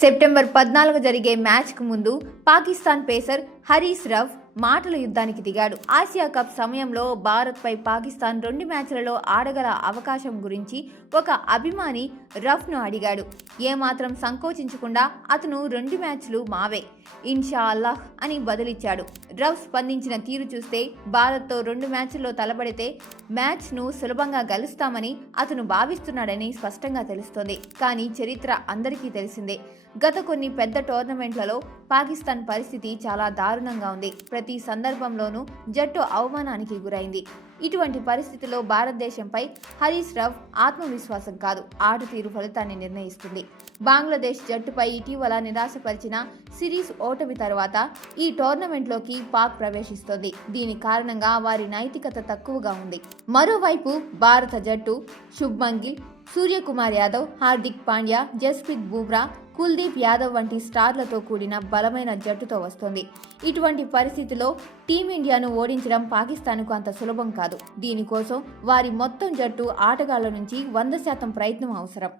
September 14 జరిగే మ్యాచ్కు ముందు పాకిస్తాన్ పేసర్ హరీస్ రఫ్ మాటల యుద్ధానికి దిగాడు. ఆసియా కప్ సమయంలో భారత్పై పాకిస్తాన్ 2 మ్యాచ్లలో ఆడగల అవకాశం గురించి ఒక అభిమాని రఫ్ను అడిగాడు. ఏమాత్రం సంకోచించకుండా అతను 2 మ్యాచ్లు మావే, ఇన్షా అల్లాహ్ అని బదులిచ్చాడు. రఫ్ స్పందించిన తీరు చూస్తే భారత్తో 2 మ్యాచ్ల్లో తలపడితే మ్యాచ్ను సులభంగా గెలుస్తామని అతను భావిస్తున్నాడని స్పష్టంగా తెలుస్తోంది. కానీ చరిత్ర అందరికీ తెలిసిందే. గత కొన్ని పెద్ద టోర్నమెంట్లలో పాకిస్తాన్ పరిస్థితి చాలా దారుణంగా ఉంది. ప్రతి సందర్భంలోనూ జట్టు అవమానానికి గురైంది. ఇటువంటి పరిస్థితిలో భారతదేశంపై హరీస్ రఫ్ ఆత్మవిశ్వాసం కాదు, ఆట తీరు ఫలితాన్ని నిర్ణయిస్తుంది. బంగ్లాదేశ్ జట్టుపై ఇటీవల నిరాశపరిచిన సిరీస్ ఓటమి తర్వాత ఈ టోర్నమెంట్లోకి పాక్ ప్రవేశిస్తోంది. దీని కారణంగా వారి నైతికత తక్కువగా ఉంది. మరోవైపు భారత జట్టు శుభ్మన్ గిల్, సూర్యకుమార్ యాదవ్, హార్దిక్ పాండ్యా, జస్ప్రీత్ బుమ్రా, కుల్దీప్ యాదవ్ వంటి స్టార్లతో కూడిన బలమైన జట్టుతో వస్తోంది. ఇటువంటి పరిస్థితిలో టీమిండియాను ఓడించడం పాకిస్తాన్కు అంత సులభం కాదు. దీనికోసం వారి మొత్తం జట్టు ఆటగాళ్ల నుంచి 100% ప్రయత్నం అవసరం.